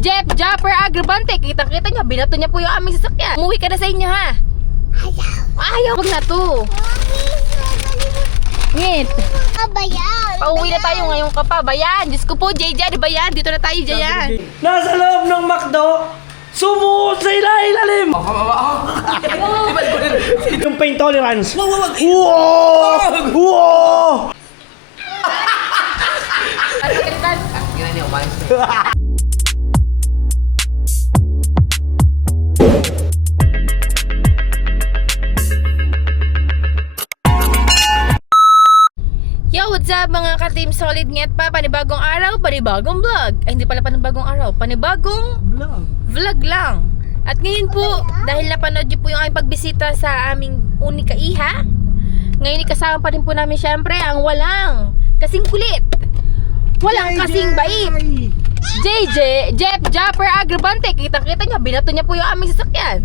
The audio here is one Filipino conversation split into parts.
Jeff Japper Agravante, kitang-kita niya, binato niya po yung aming sasakyan. Umuwi ka na sa inyo, ha? Ayaw. Wag na to. Ngit. Bayan. Pauwi na tayo ngayon ka pa. Bayan. Diyos ko po, JJ, di ba yan? Dito na tayo, Jayan. Nasa loob ng McDo, sumuot sa ilalim. Yung pain tolerance. Wow! Wow! Yo, what's up mga ka-team Solid Nget pa? Panibagong araw, panibagong vlog. Ay, hindi pala panibagong araw, panibagong vlog lang. At ngayon po, dahil napanood niyo po yung aming pagbisita sa aming unika iha, ngayon ikasama pa rin po namin syempre ang walang kasing kulit, walang kasing bait, Jeff Japper Agravante, kitang-kita niya, binato niya po yung aming sasakyan.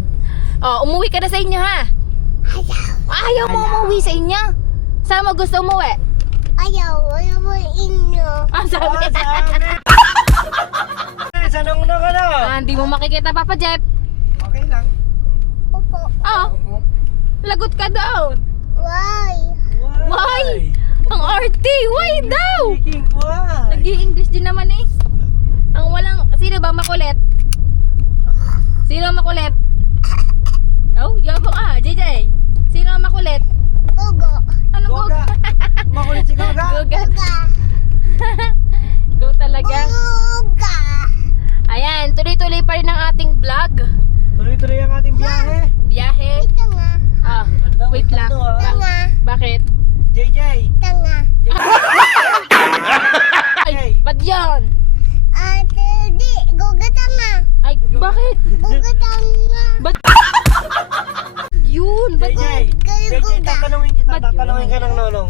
Oh, umuwi ka na sa inyo, ha? Ayaw mo umuwi sa inyo? Saan mo gusto umuwi? Ayaw mo inyo. Ah, sabi. Sanang na ka na. Hindi mo makikita, Papa Jeff. Okay lang. Opo. Oh, lagot ka daw. Why? Why? Ang arty, why daw? Why? Nag-i-English din naman eh. Ang walang, sino ba makulit? Sino ang makulit? Oh, yabang JJ. Sino ang makulit? Gogo. Anong Goga. Makulit si Goga. Goga. Goga. Go talaga. Goga. Ayan, tuloy-tuloy pa rin ang ating vlog. Tuloy-tuloy ang ating biyahe. Biyahe. Tanga. Ah, wait lang. Tanga. Bakit? JJ. Tanga. Ay, ba't yun? Ate, di. Goga tanga. Ay, bakit? Goga tanga. Ba't? Yun, ba't? JJ, tatanungin kita, Ba't tatanungin yun? ka ng nonong.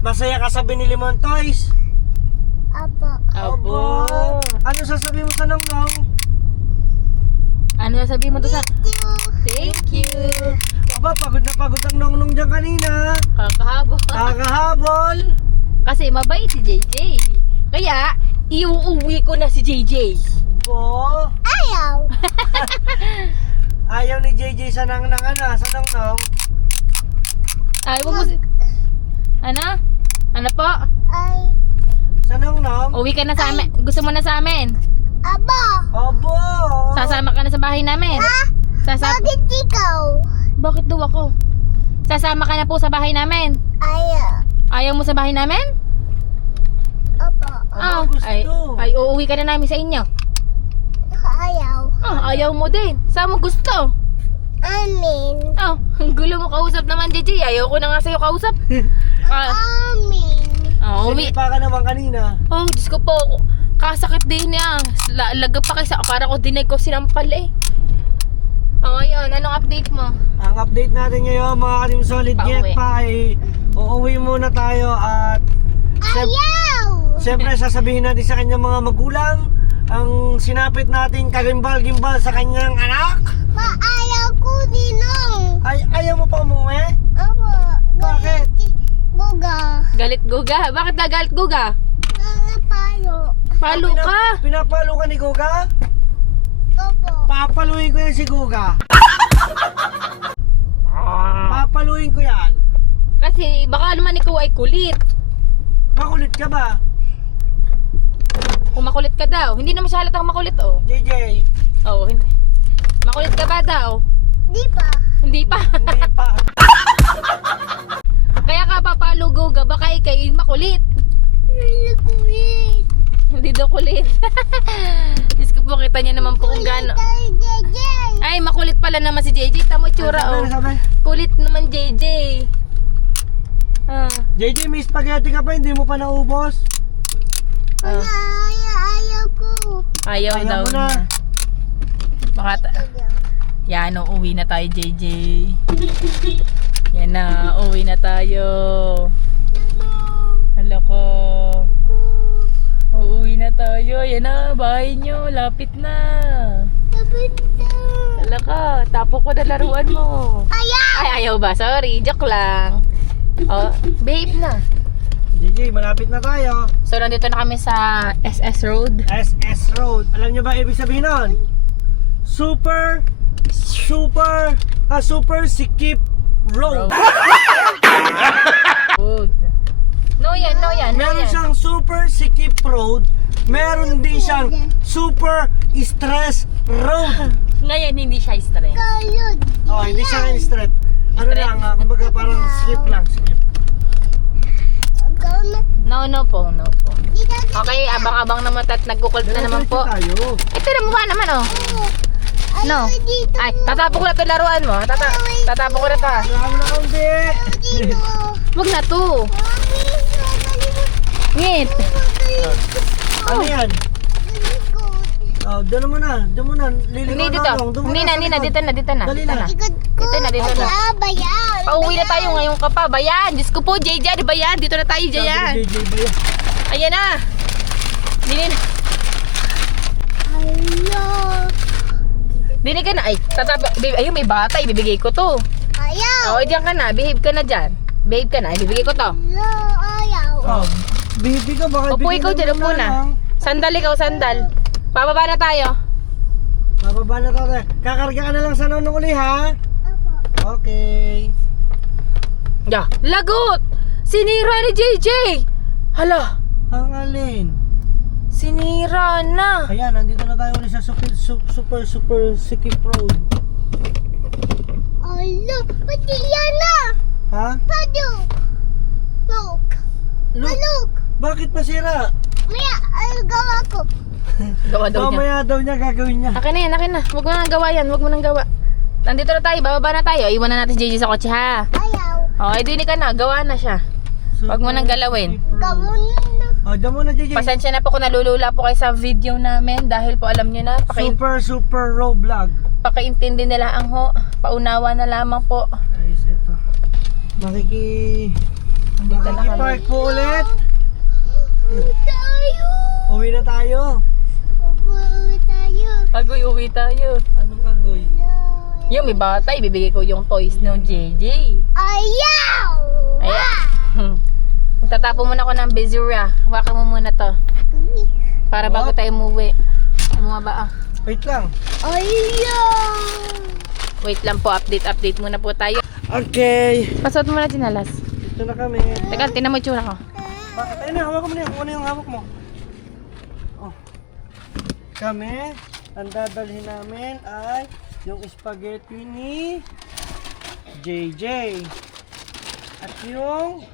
Masaya ka sa binili mong toys? Apo. Abo. Ano sasabihin mo sa nonong? Ano sabihin mo to sa... Thank you. Thank you. Aba, pagod na pagod ang nonong dyan kanina. Kakahabo. Kakahabol. Kasi mabait si JJ. Kaya, iuuwi ko na si JJ. Bo. Ayaw. Ayaw ni JJ sa nang sa nonong. Ay, wag mo si... Ano? Ano po? Ay. Sa nonong. Uwi ka na sa amin. Gusto mo na sa amin? Aba. Obo. Sasama ka na sa bahay namin. Bakit ikaw? Bakit daw ako? Sasama ka na po sa bahay namin. Ayaw. Ayaw mo sa bahay namin? Opo. Aba, gusto. Ay, uuwi ka na namin sa inyo. Ayaw. Ayaw mo din. Saan mo gusto? Amin. Ang gulo mo kausap naman, JJ. Ayaw ko na nga sa'yo kausap. Amin. Uwi. Sige pa ka naman kanina. Oh, Diyos ko po. Kasakit din niya. Lagap pa kaysa. Para ko dinig ko sinampal eh. Ngayon, anong update mo? Ang update natin ngayon mga kalim solid Pauwi. get pa ay uuwi muna tayo at Ayaw. siyempre sasabihin natin sa kanyang mga magulang ang sinapit natin kagimbal-gimbal sa kanyang anak. Ayaw ko dinong. Ay, ayaw mo pa umuwi? Opo. Bakit? Goga. Galit Guga. Bakit na galit Guga? Nangapalo. Palo ka. Pinapalo ka ni Goga? Opo. Papaluin ko yan si Goga. Papaluin ko yan. Kasi baka naman ikaw ay kulit. Makulit ka ba? Kung makulit ka daw. Hindi naman siya halatang makulit oh. JJ? Oo, hindi. Makulit ka ba daw? Di pa. Hindi pa. Hindi pa. Kaya ka papalo Guga. Baka ikay makulit. Kulit. Hindi daw kulit. Diyos ko po, kita niya naman po kung gaano. Kay JJ. Ay, makulit pala naman si JJ. Tamo itsura oh. Sabi. Kulit naman JJ. JJ, may spaghetti ka pa, hindi mo pa naubos? Ayaw ko. Ayaw Ayaw daw mo na. na. Baka yan, uwi na tayo JJ. Yan na, uwi na tayo. Hala ko. Uuwi na tayo. Yan na, bahay nyo. Lapit na. Hala ka, tapo ko na laruan mo. Ayaw. Ay, ayaw ba? Sorry, joke lang. Oh, babe na. JJ, malapit na tayo. So, nandito na kami sa SS Road. SS Road. Alam niyo ba ibig sabihin nun? Super Sikip Road. Road. No yan. Meron siyang Super Sikip Road. Meron din siyang Super Stress Road. Ngayon, hindi siya stress. Kalod. Oh, hindi siya straight. Ano lang, kumbaga parang skip lang, skip. No po. Dito. Okay, abang-abang naman at nagkukult na naman po. Tayo. Ito na mukha naman, oh. No. Dito. Ay, tatapo ko na ito laruan mo. Tatapo ko na ito, ah. Saan mo na kaunti? Dito. Huwag na to. Ngit. Ano yan? Oh, doon mo na. Liligaw Hindi dito. Hindi na. Dito na. Dali na. Dito na. Bayan. Pauwi na tayo ngayon ka pa. Bayan. Diyos ko po, Jaya. Di ba yan? Dito na tayo, Jaya. JJ ba yan? Ayan na. Dini ka na. Ay, ayun, may bata. Ibibigay ko to. Ayaw. O, diyan ka na. Behave ka na dyan. Behave ka na. Ibibigay ko to. Ayaw. Oh, baby ka baka Upo bigyan ikaw mo dyan. Upo na. lang. Sandal ikaw, sandal. Pababa na tayo. Bababa na tayo. Kakarga ka na lang sa nonong uli ha. Okay. Ya, lagot! Sinira ni JJ! Hala, Ang alin? sinira na. Ayan, nandito na tayo ulit sa super Sikip Road. Alo, pati yan na. Ha? Padok. Look. Look, bakit masira? Maya, gawa ko. Gawa daw niya. Mamaya daw niya gagawin niya. Akin na yan. Huwag mo nang gawa yan. Huwag mo nang gawa. Nandito na tayo. Bababa na tayo. Iwan na natin JJ sa kotse, ha? Ayaw. O, dini ka na. Gawa na siya. Huwag mo nang galawin. Gawin na. Oh, dyan muna JJ. Pasensya na po kung nalulula po kayo sa video namin. Dahil po alam nyo na. Super raw vlog. Pakiintindi nila ang ho. Paunawa na lamang po. Guys, ito. Makikipark po ulit. Tayo. Uwi na tayo. Pupuwi tayo. Agoy, uwi tayo. Anong agoy? Yung may bata, ibibigay ko yung toys ng JJ. Ayaw. Ayan. Magtatapo muna ako ng Bezura. Hawakan mo muna to. Para bago tayo umuwi. Bumaba ah. Wait lang. Ayaw. Wait lang po, update muna po tayo. Okay. Pasot mo na tinalas. Dito na kami. Teka, tinan mo yung tsura ko. Bakit? Ayun na, hawak mo na yan. Kung ano yung hawak mo. Oh. Kami, ang dadalhin namin ay yung spaghetti ni JJ. At yung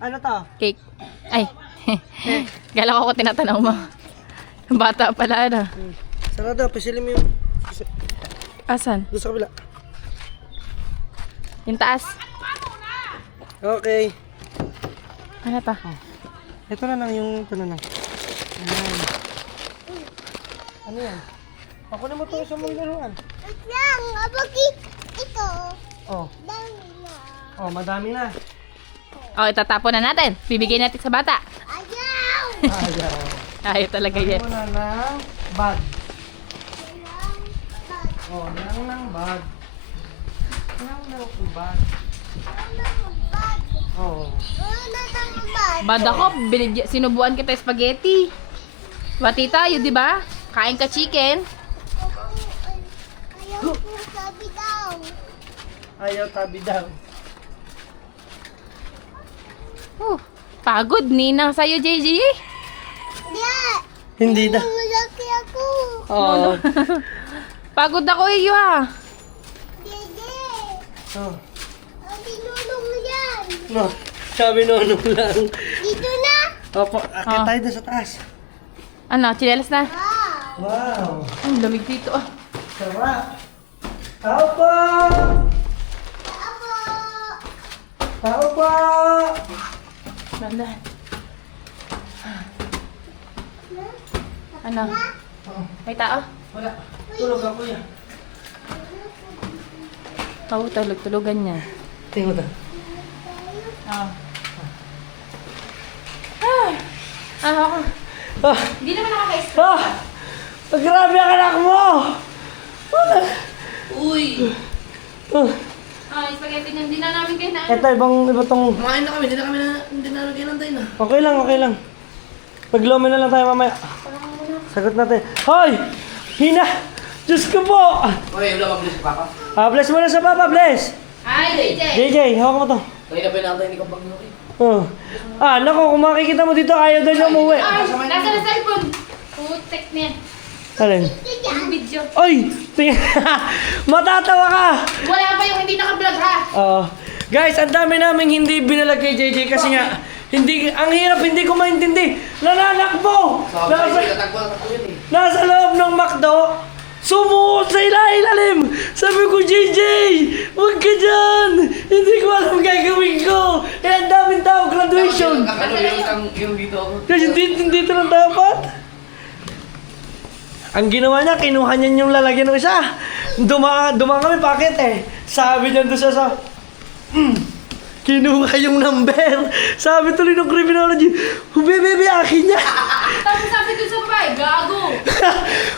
ano to? Cake. Ay. Gala ko tinatanaw mo. Bata pala na. Sarado, pisilin mo yung Asan? doon sa kabila. Yung taas. Okay. Ano ta? Ito na lang yung ito na lang. Ayan. Ano yan? Ako na mo ito sa mong laruan. Lang, abagi. Ito. Oh. Dami na. Oh, madami na. O, itatapon na natin. Bibigyan natin sa bata. Ayaw. Ayaw. Ayaw talaga yan. Muna ng bag. Oh, ng bag. Ng bag. Oh. Bad ako, sinubuan kita spaghetti. Bati tayo, di ba? Kain ka chicken. Ayaw po sabi daw. Ayaw tabi daw. Pagod, ninang sa'yo, JJ. Yeah. Hindi na. Malaki ako. Oh. Pagod ako iyo ha. Dede. Oh. Ang tinulong mo yan. No. Sabi nonong lang. Dito na. Opo, akit tayo doon sa taas. Ano, chinelas na? Wow. Wow. Ang lamig dito ah. Sarap. Tao po! Ako. Tao po! Dandan. Ano? May tao? Wala. Tulog ako yan. Oo, tulog-tulogan niya. Tingnan mo ta. Oo. Ako. Ah! Hindi naman nakaka-stress. Ah! Grabe ang anak mo! Uy! Ah! Spaghetti spaghetti niya. Hindi na namin kayo na. Ito, iba tong... Kumain na kami, hindi na kinantay na. Okay lang. Paglomin na lang tayo mamaya. Sagot natin. Hoy! Hina! Diyos ko po! Okay, wala mag-bless ka pa. Bless mo na sa papa, bless! Ay, JJ. JJ, hawak mo to. Kaya na pinatay ni Kapag Nuki. Oh. Naku, kung makikita mo dito, ayaw daw niya umuwi. Ay, nasa na cellphone. Putek niya. Alin? Yung video. Oy! Tingnan. Matatawa ka! Wala pa yung hindi naka-vlog ha. Guys, ang dami naming hindi binalag kay JJ kasi nga, ang hirap, hindi ko maintindi. Nananakbo! Nasa loob ng McDo, sumuot sa ilalim! Sabi ko, JJ, huwag ka dyan! Hindi ko alam gagawin ko! ang daming tao, graduation! Yung dito ako. Kasi dito lang dapat. Ang ginawa niya, kinuha niya yung lalagyan ng isa. Dumaan kami, bakit eh? Sabi niya doon sa kinuha yung number. Sabi tuloy ng criminology, bebe, akin niya. Tapos sabi ko sa babae, gago.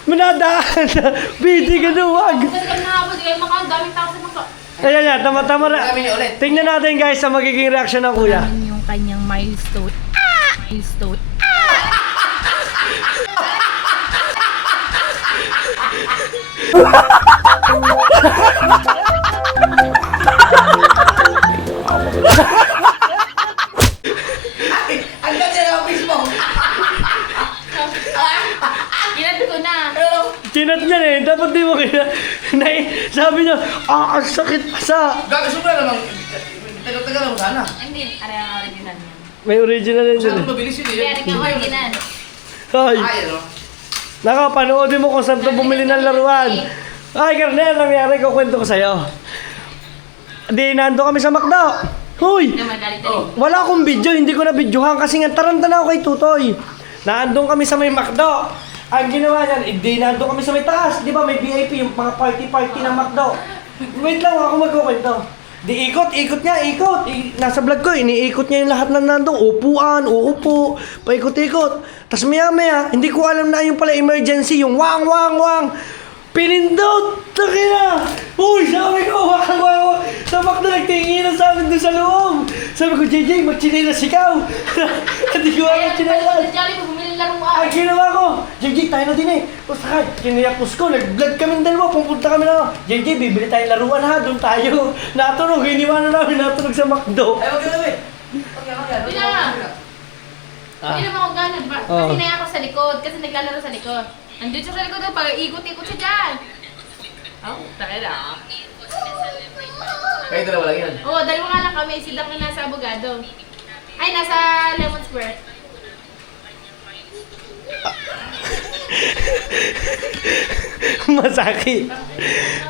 Manadaan na, biti ka na, wag. Kasi kami nakapag, di kayo makang daming tao sa mga. Ayan yan, tama na. Kami niya ulit. Tingnan natin guys sa magiging reaction ng kuya. Yung kanyang milestone. Milestone. Ang ganda ng office mo! Ginat ko na. Kinat niya eh, dapat di mo sabi niya, ang sakit pa sa... Gagawin mo na namang, tagal-tagal mo sana. Hindi, aray ang original niya. May original yun. Masyadong mabilis yun eh. Aray ang original. Hoy, Ay, ano? panoodin mo kung saan to bumili ng laruan. Ay, Karnel, nangyari ko, kwento ko sa'yo. Di, nando kami sa McDo. Hoy, Naman, dali-dali. wala akong video, hindi ko na videohan kasi nga taranta na ako kay Tutoy. Naandun kami sa may McDo. Ang ginawa niyan, di nandun kami sa may taas. Di ba may VIP, yung mga party-party ng McDo. Wait lang, ako magkukwento. Di ikot niya. Nasa vlog ko, iniikot niya yung lahat ng nandun. Upuan, uupo, paikot-ikot. Tapos maya, hindi ko alam na yung pala emergency, yung wang. Pinindot! Takina! Uy, sabi ko, wang. Sa McDo, nagtinginan sa amin doon sa loob. Sabi ko, JJ, magchinelas ikaw. Hindi ko alam chinelas. Diyan ko bumili ng laruan. Ay, ginawa ko! JJ, tayo na din eh! Basta ka, kiniyapos ko, nag-vlog kami dalawa, pupunta kami na. JJ, bibili tayong laruan ha, doon tayo. Natunog, iniwanan namin, natunog sa McDo. Ay, wag ka na eh. Hindi na. Hindi naman ako ganun. Kasi naya ako sa likod. Kasi naglalaro sa likod. Andun siya sa likod doon. Pag ikot-ikot siya dyan. Oh, tayo na. Kayo dalawa lang yan. Oo, dalawa nga lang kami. Si Dang na nasa Abogado. Ay, nasa Lemon Square. Masakit.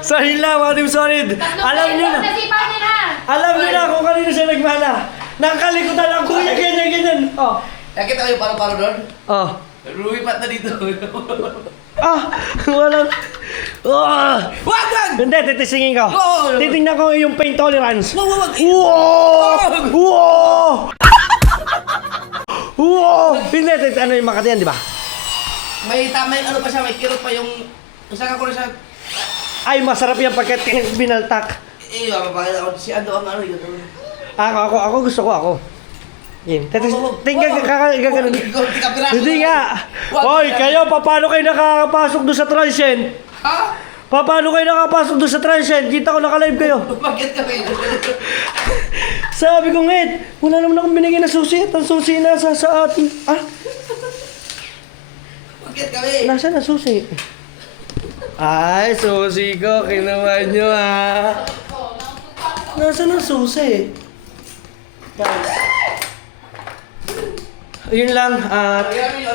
So, yun lang, mga Team Solid. Alam nyo na. Nasipaw niya na. Alam nyo na kung kanino siya nagmana. Nakalikutan ang kuya, ganyan. Oh. Nakita kayo paro-paro doon? Oh. Lumipat na dito. Walang... Oh. Wag! Hindi, titisingin ko. Oo. Titingnan ko yung pain tolerance. Wag! Wow! Hindi, ano yung Makati yan, di ba? May tama yung ano pa siya, may kirot pa yung... Isang ako na siya... Ay, masarap yan pagkat binaltak. Eh, mapapakita ako. Si Ando ang ano, yun. Ako gusto ko ako. Yan. Tingnan gano'n. Hindi nga. Hoy, kayo, paano kayo nakakapasok doon sa transient? Ha? Paano kayo nakapasok doon sa transient? Kita ko naka-live kayo. Bakit kami? Sabi ko, Ngit, wala naman akong binigay na susi. At ang susi nasa sa atin. Bakit kami? Nasaan ang susi? Ay, susi ko. Kinuha nyo, ha. Nasaan ang susi? Yun lang. Hiramin niyo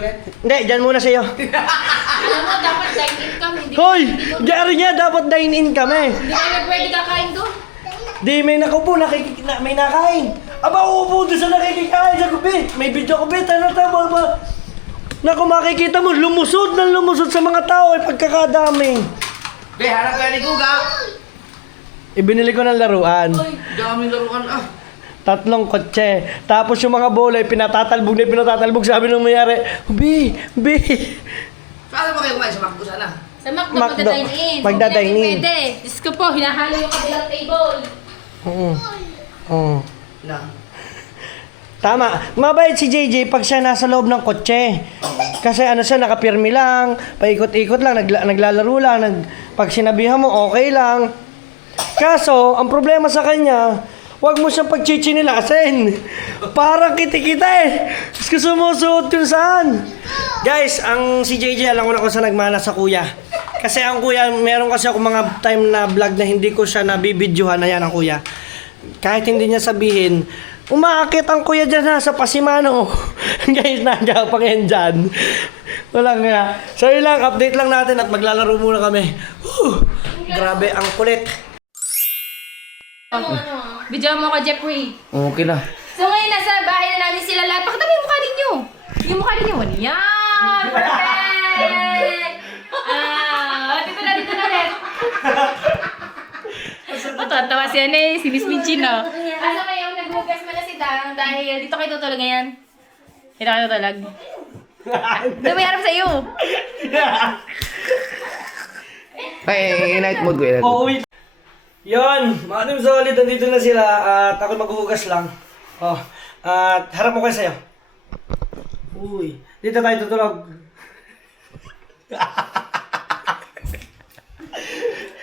ulit. Hindi, dyan muna sa'yo. Alam mo, dapat dine-in kami. Hoy! Gary niya, dapat dine-in kami. Hindi kami pwede kakain doon. Di, may nakupo, may nakain. Aba, uupo doon sa nakikikain sa kubi. May video kubi, tama ba? Naku, makikita mo, lumusod sa mga tao ay pagkakadami. Be, harap kaya ni Guga. Ibinili ko ng laruan. Daming laruan 3 kotse. Tapos yung mga bola, pinatatalbog. Sabi nung mayari, Bi. Paano ba kayo kumain sa McDo sana? Sa McDo, McDo. magda-dine-in. Magda-dine-in. Pwede. Diyos ko po, hinahalo yung kabilang table. Oo. Oo. Na. Tama. Mabait si JJ pag siya nasa loob ng kotse. Kasi ano siya, nakapirmi lang, paikot-ikot lang, naglalaro lang, pag sinabihan mo, okay lang. Kaso, ang problema sa kanya, wag mo siyang pagchichinilasin. Parang kitikita eh. Kasi sumusuot kung saan. Guys, ang si JJ, alam ko na kung saan nagmana sa kuya. Kasi ang kuya, meron kasi ako mga time na vlog na hindi ko siya nabibidyohan. Ayan ang kuya. Kahit hindi niya sabihin, umaakit ang kuya dyan ha, sa Pasimano. Guys, nandiyan pa ngayon dyan. Walang nga. So yun lang, update lang natin at maglalaro muna kami. Grabe, ang kulit. Video mo ka, Jeffrey. Okay na. So ngayon, nasa bahay na namin sila lahat. Pakita mo yung mukha ninyo. Yung mukha ninyo. Yan! Perfect! Dito na ulit. Tawa siya na eh, si Miss Michi na. Asa ngayon, naghugas mo na si Dang dahil dito kayo tutulog ngayon. Dito kayo tutulog. Ito may harap sa'yo. Ay, night mode ko yun. Oh, wait. Yun, mga team solid, nandito na sila at ako maghuhugas lang. Oh, at harap mo kayo sa'yo. Uy, dito tayo tutulog.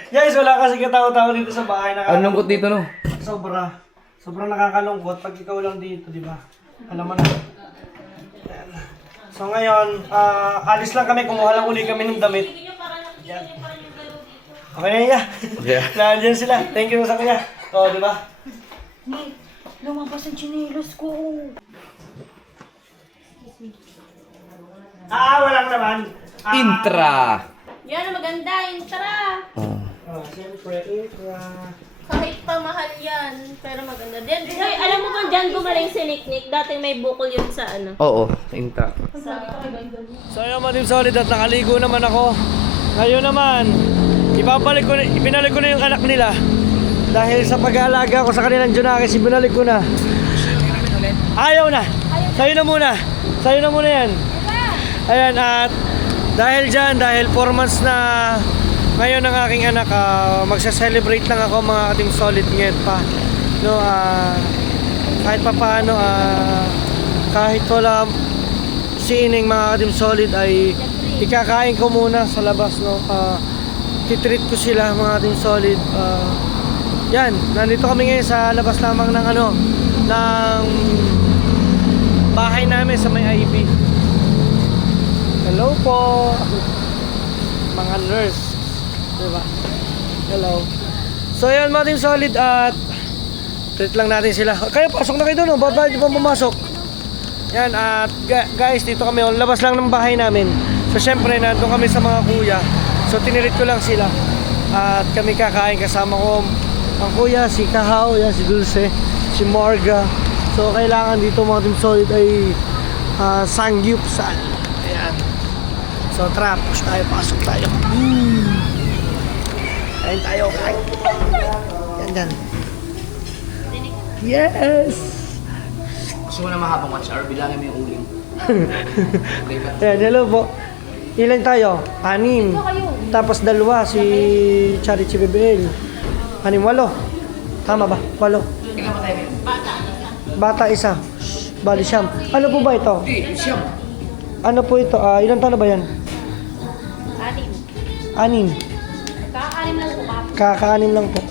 Guys, wala kasi katao-tao dito sa bahay. Ang lungkot dito, no? Sobra. Sobrang nakakalungkot pag ikaw lang dito, di ba? Alam mo na. Yan. So ngayon, alis lang kami, kumuha lang uli kami ng damit. Yan. Okay na niya. Yeah. Nandiyan sila. Thank you sa kanya. Oo, di ba? Lumabas ang chinelos ko. Walang naman. Intra. Yan, maganda. Yung tara. Siyempre, intra. Kahit pa mahal yan, pero maganda. Hoy, alam mo ba dyan gumaling si Nick? Dating may bukol yun sa ano. Oo, intra. So ayun mga team solid at nakaligo naman ako. Ngayon naman, ibinalik ko na yung anak nila. Dahil sa pag-aalaga ko sa kanilang Junakis, ibinalik ko na. Ayaw na. Sa'yo na muna. Sa'yo na muna yan. Ayan, at dahil dyan, dahil 4 months na ngayon ang aking anak, magsa-celebrate lang ako mga team solid ngayon pa. No, kahit pa paano, kahit wala si Ining mga team solid ay ikakain ko muna sa labas, no. Titreat ko sila mga team solid. Yan, nandito kami ngayon sa labas lamang ng ng bahay namin sa may IB. Hello po. Mga nurse, diba? Hello. So yan mga team solid at treat lang natin sila. Kaya pasok na kayo doon, no? Ba't di pa pumasok? Yan, at guys, dito kami, labas lang ng bahay namin. So syempre, nandun kami sa mga kuya. So tinirit ko lang sila. At kami kakain kasama ko ang kuya, si Kahaw, yan, si Dulce, si Morga. So kailangan dito mga team solid ay sangyupsal. Ayan. So tara, push tayo, pasok tayo. Kain tayo, kain. Yan, yan. Yes! Gusto mo na mahabang watch hour, bilangin mo yung uling. Ayan, hello po. Ilan tayo? 6. Tapos 2 si Charity BBL. 6, 8. Tama ba? 8. Ikaw pa tayo. Bata 1. Bali siyam. Ano po ba ito? Hindi, siyam. Ano po ito? Ilan taon na ba yan? 6. Kaka-6 lang po.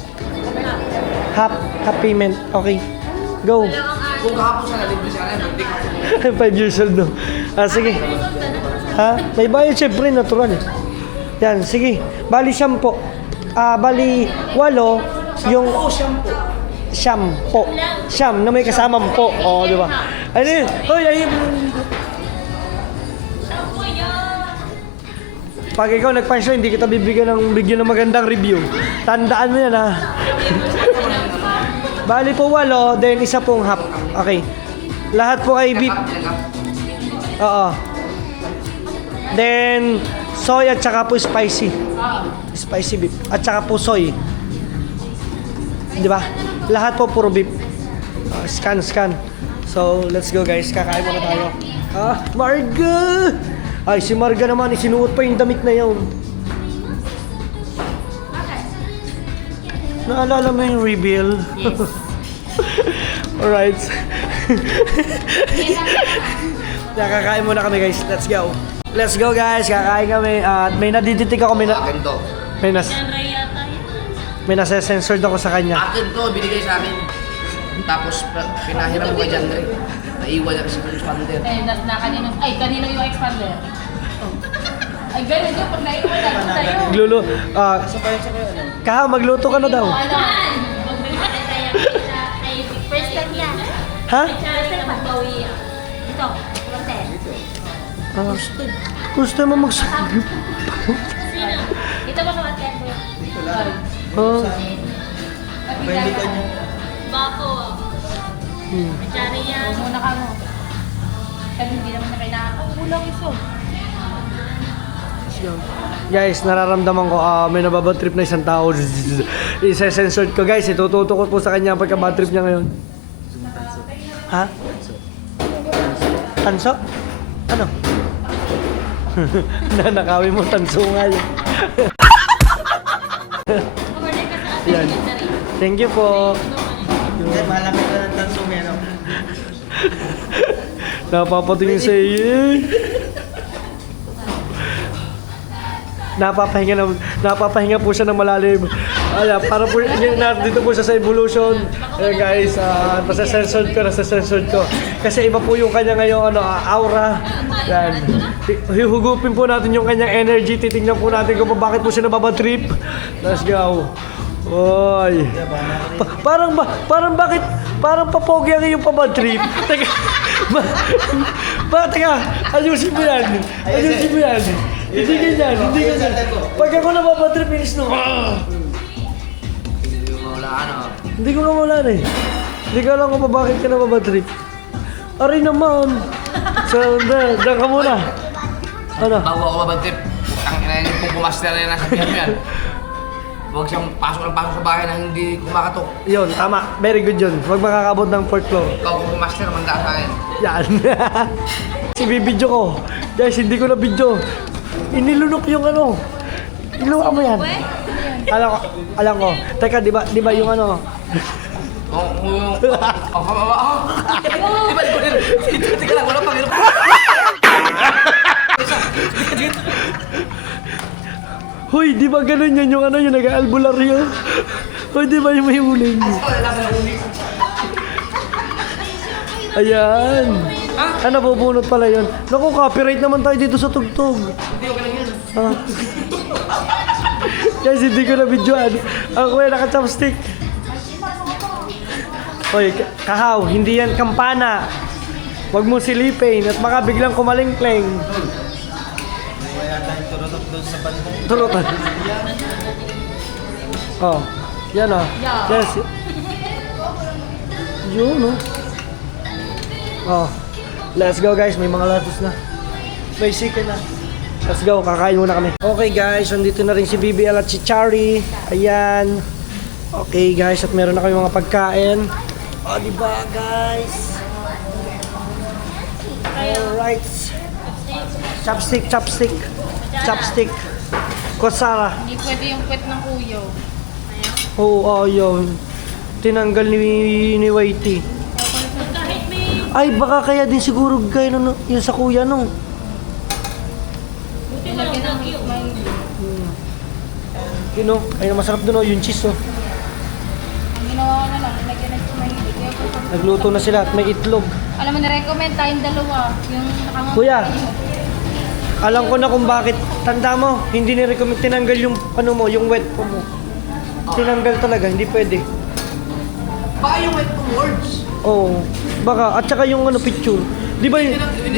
Half payment. Okay. Go. Kung kahapon sa nalibre siya na, hindi 5 years old, no? Sige. Ha? May bayad syempre, natural. Yan, sige. Bali siyam po. Bali 8 yung... Siyam po. Siyam na may kasamang po. O, di ba? Ano yun? Hoy, ayun. Pag ikaw nagpansyo, hindi kita bigyan ng magandang review. Tandaan mo yan, ha? Bali po 8, then isa pong half. Okay. Lahat po ay beef. Oo. Then, soy at saka po spicy. Spicy beef. At saka po soy. Di ba? Lahat po puro beef. Scan. So, let's go guys. Kakain muna tayo. Marga! Ay, si Marga naman, isinuot pa yung damit na yun. Naalala mo yung reveal? Yes. Alright. Kakain muna kami guys. Let's go. Let's go guys. Kakain kami. At may nadiditik ako. Akin to. Yan, Ray yata yun. May nasa-censored ako sa kanya. Akin to, binigay sa akin. Tapos pinahiram ko kay Jandre. Naiwan niya kasi yung expander. Nas na kanino. Ay, kanino yung expander? Ay, ganun yun. Pag naiwan na tayo. Maglulu... Kaha, magluto ka na daw. First time yan. Ha? Tsara na magbawi. Ito. Gusto mo mag... Sino? Ito ba mga tempo? Bako. Tsara yan. Muna ka mo. Kasi hindi naman na kailangan. Oh, ulang iso. Guys, nararamdaman ko may nababad trip na isang tao. Isa-censored ko guys. Itututo ko po sa kanya ang pagka-bad trip niya ngayon. Ha? Tanso? Ano? Nanakawin mo tanso nga yun. Yan. Thank you po. Malapit na ng tanso meron. Napapatingin sa iyo. Napapahinga po siya ng malalim. Ayan, para po dito po siya sa evolution. Ayan guys, nasa-censored ko. Kasi iba po yung kanya ngayong aura. Yan. Hihugupin po natin yung kanyang energy. Titingnan po natin kung bakit po siya nababatrip. Let's go. Oy. Parang papogi ang iyong pabatrip. Teka. Teka, ayusin mo yan. Hindi ganyan. Pag ako nababatrip, inis no. Hindi ko mawala eh. Hindi ko alam kung bakit ka nababatrip. Aray naman. So, dyan ka muna. Ano? Bago ako mabantip, ang ina yung pumaster na yan nasa piyan mo yan. Huwag siyang pasok sa bahay na hindi kumakatok. Yun, tama. Very good yun. Huwag makakabot ng 4th floor. Ikaw kung pumaster, manda sa akin. Yan. Bibidyo ko. Guys, hindi ko na video. Inilunok yung ano. Iluwa mo yan. Alam ko. Teka, di ba yung ano? Teka lang, wala pang hirap. Hoy, di ba ganun yan yung ano, yung nag-aalbularyo? Hoy, di ba yung may uling? Ayan. Nabubunot pala yun. Naku, copyright naman tayo dito sa tugtog. Hindi, okay lang yun. Guys, hindi ko na videoan. Ang kuya naka-chopstick. Hoy, kahaw, hindi yan kampana. Huwag mo silipin at baka biglang kumalingkleng. Turutan. Oh, yan o. Yes. Yun o. Oh, let's go guys. May mga latos na. May chicken na. Let's go, kakain muna kami. Okay guys, nandito na rin si BBL at si Chari. Ayan. Okay guys, at meron na kami mga pagkain. Oh, diba guys? Alright. Chopstick. Kutsara. Hindi pwede yung kwet ng kuyo. Oo, yun. Tinanggal ni Whitey. Kahit may... Ay, baka kaya din siguro kayo yun sa kuya no. Buti walang nagyo. Yun o, ay masarap dun o, yung cheese o. Ang ginawa ko na lang, lagyan ng mahilig. Nagluto na sila at may itlog. Alam mo, na-recommend tayong dalawa. Yung nakangapit. Kuya, alam ko na kung bakit. Tanda mo, hindi ni-recommend tinanggal yung ano mo, yung wet po mo. Tinanggal talaga, hindi pwede. Baka yung wet words. Oo. Baka at saka yung ano picture. Di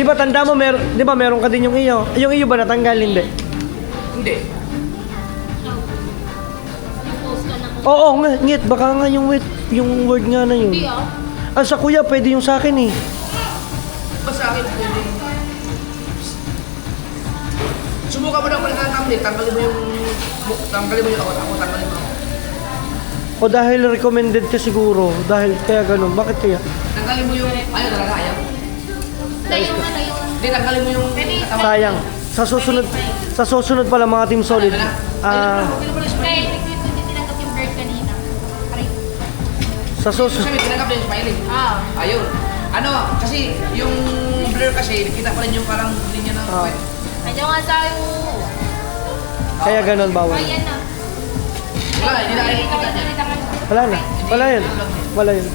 ba tanda mo di ba meron ka din yung iyo? Yung iyo ba natanggal hindi? Hindi. Oo, ngit baka nga yung wet, yung word nga na yun. Hindi ah. Sa kuya pwede yung sa akin eh. Ba sa akin pwede. Subukan mo na pala ng thumbnail. Tanggalin mo yung ako. Tanggalin mo. O dahil recommended ka siguro, dahil kaya ganun. Bakit kaya? Tanggalin mo yung... Ayaw talaga, ayaw. Hindi, tanggalin mo yung... Sayang. Sa susunod pala mga Team Solid. Kaya hindi tinanggap yung bird kanina. Sa susunod. Kasi may tinanggap din yung smiling. Ayun. Ano, kasi yung blur kasi, kita pa rin yung parang linya ng Ah. kwet. Ano nga sa'yo? Kaya ganun bawal. Ayan na. Wala, hindi na kayo kita niya. Wala na. Wala yun. Wala yun.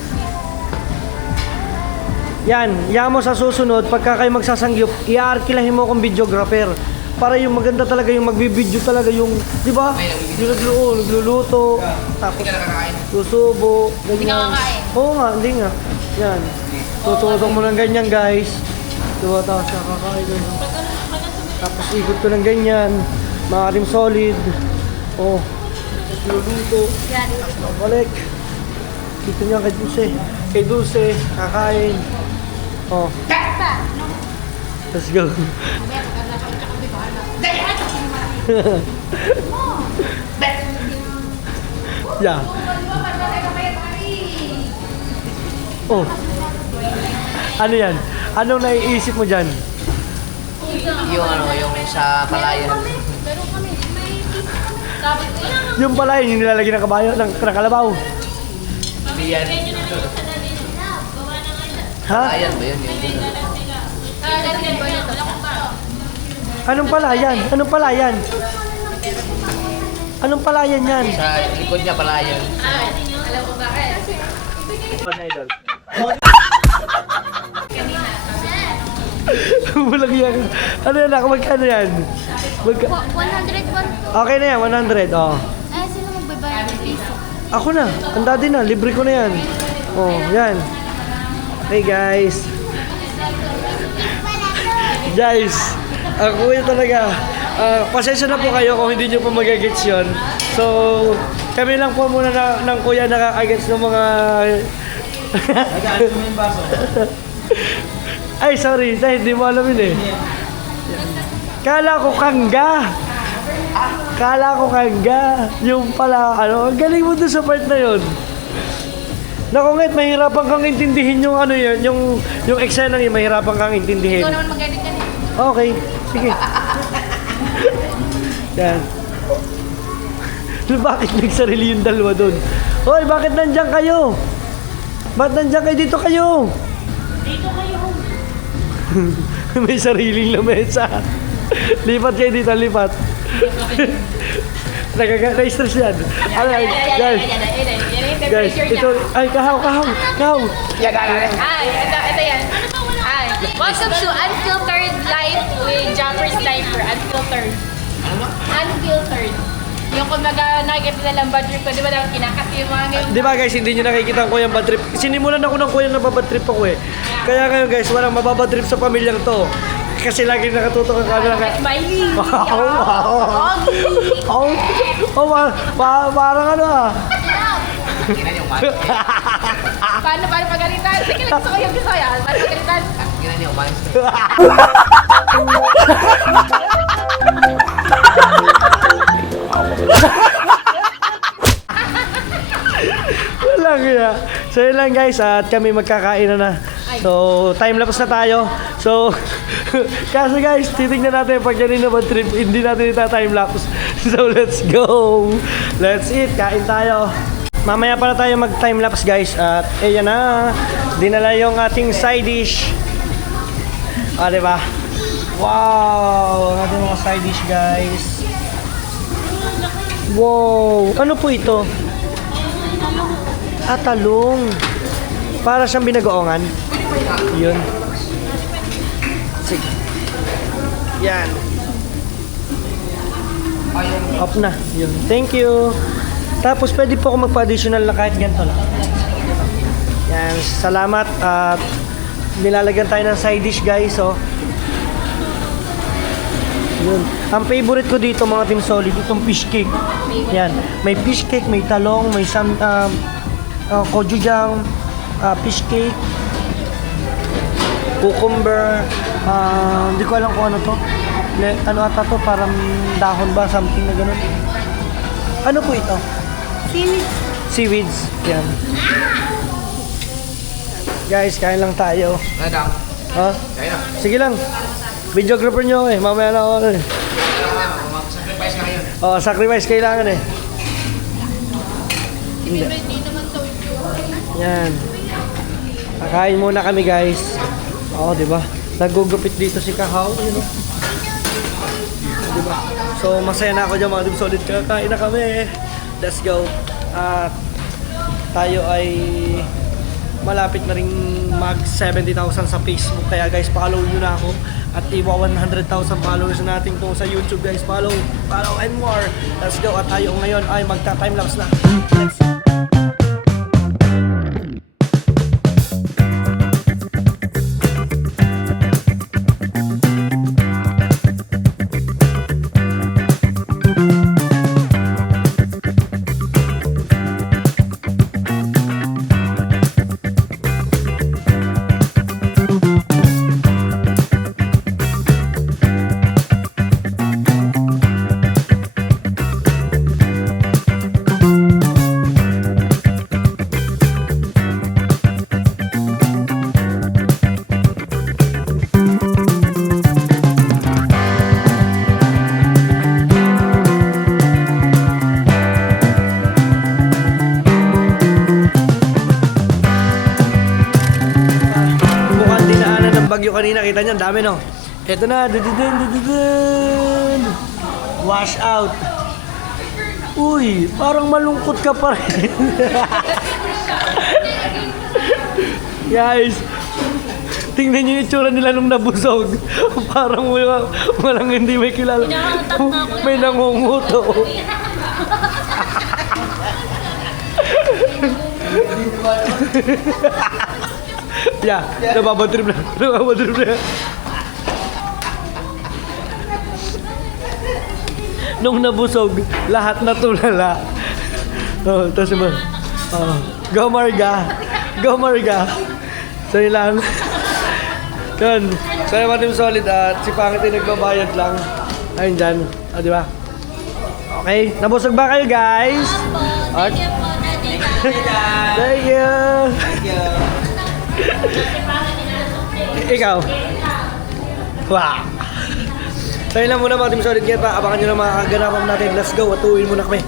Yan. Yan mo sa susunod, pagka kayo magsasangyup, i-arkilahin mo akong videographer. Para yung maganda talaga, yung magbibideo talaga yung, di ba? Yung nagluluto, tapos Hindi ka nakakain. susubo, ganyan. Hindi ka kakain? Oo nga, hindi nga. Yan. Tututong mo ng ganyan, guys. Diba, tapos nakakain guys. Tapos ikot ko ng ganyan. Maaaring solid. Oh. Luluto. Balik. Dito niya kay Dulce. Kay Dulce, kakain. Oh. Let's go. Yeah. Oh. Ano yan? Anong naiisip mo dyan? Yung ano, yung sa palayan. Yung pala yun, yung nilalagay ng kabayo, ng kalabaw. Biyan. Ha? Palayan ba yun? Anong palayan? Anong palayan? Anong palayan yan? Sa likod niya palayan. Alam ko bakit? Walang yan. Ano yan ako? Magkano yan? 101. Okay na yan, 100. Oh. Eh, sino magbabayad ng piso? Ako na. Ang dati na. Libre ko na yan. Oh, yan. Hey guys. Guys, ako yun talaga. Pasensya na po kayo kung hindi nyo po magagets yun. So, kami lang po muna ng kuya nakakagets ng mga... Ay, sorry. Dahil hindi mo alam yun eh. Kala ko kangga. Kala ko kangga. Yung pala, ano, ang galing mo doon sa part na yun. Naku nga't mahirapan kang intindihin yung ano yun, yung eksena yun, mahirapan kang intindihin. Ikaw naman mag-edit yan eh. Okay, sige. Yan. Bakit nagsarili yung dalawa doon? Hoy, bakit nandiyan kayo? Ba't nandiyan kayo? Dito kayo. Dito kayo. May sariling lamesa. Lipat kayo dito, lipat. Na-stress yan. Alright, guys. Guys, ito, ay, kahaw. Ay, ito yan. Ay, welcome to Unfiltered Life with Jumper Sniper. Unfiltered. Unfiltered. Yung kung nakikita lang bad trip ko, di ba dapat kinakasi yung mga ngayon? Di ba guys, hindi nyo nakikita ang kuyang bad trip. Sinimulan ako ng kuyang na bad trip ako eh. Kaya ngayon guys, walang mababad trip sa pamilyang to. Kasi lagi nakatutok ang camera ka. Smiley! Parang ano ah. Tingnan niyo, umalis. Paano pagalitan? Sige lang, gusto ko yan. Paano pagalitan? Tingnan niyo, umalis. Walang kaya. So yun lang guys, at kami magkakain na. So, time lapse na tayo. So, kasi guys, titignan natin pag kanina ba trip, hindi natin ita-time lapse. So, let's go. Let's eat. Kain tayo. Mamaya pala tayo mag-time lapse guys. At ayan na. Dinala yung ating side dish. Ah, diba? Wow! Ang ating mga side dish guys. Wow! Ano po ito? Ah, talong. Para siyang binagoongan. Yun. Sige. Yan. Off na. Yun. Thank you. Tapos pwede po ako magpa-additional na kahit ganito lang. Yan. Salamat. At nilalagyan tayo ng side dish guys. So. Yun. Ang favorite ko dito mga Team Solid, itong fish cake. Yan. May fish cake, may talong, may gochujang, fish cake, cucumber, hindi ko alam kung ano to. Ano ata to? Parang dahon ba? Something na ganun. Ano po ito? Seaweed. Seaweeds. Yan. Guys, kain lang tayo. Madam, Ha? kaya na. Sige lang. Videographer nyo eh. Mamaya na ako eh. Mag-sacrifice na kayo. Oh, sacrifice kailangan eh. Favorite dito naman soju. Yan. Kakain muna kami guys. Oo, di ba? Nagugupit dito si Kahaw. You know? Di ba? So, masaya na ako dyan mga Team Solid. Kakain na kami. Let's go. At tayo ay malapit na rin mag 70,000 sa Facebook. Kaya guys, follow nyo na ako. At iwa 100,000 followers natin to sa YouTube guys. Follow and more. Let's go. At tayo ngayon ay magta-timelapse na. Let's go. Bagyo kanina, kita niyo, dami no. Ito na, dududun. Wash out. Uy, parang malungkot ka pa rin. Guys, tingnan niyo yung itsura nila nung nabusog. Parang walang hindi may kilala. May nangunguto. Ya, nababadrip na. Nung nabusog, lahat natulala. Oh, tapos ba? Oh, go Marga. Go Marga. So yun lang. Yun. So yung Team Solid at si Pangit ay nagbabayad lang. Ayun dyan. O, di ba? Okay. Nabusog ba kayo guys? Okay. Thank you. Thank you. Ikaw? Wow! Tayo lang muna mga Team Solid. Kaya pa, abangan nyo na mga kaganapan natin. Let's go, atuin muna kami.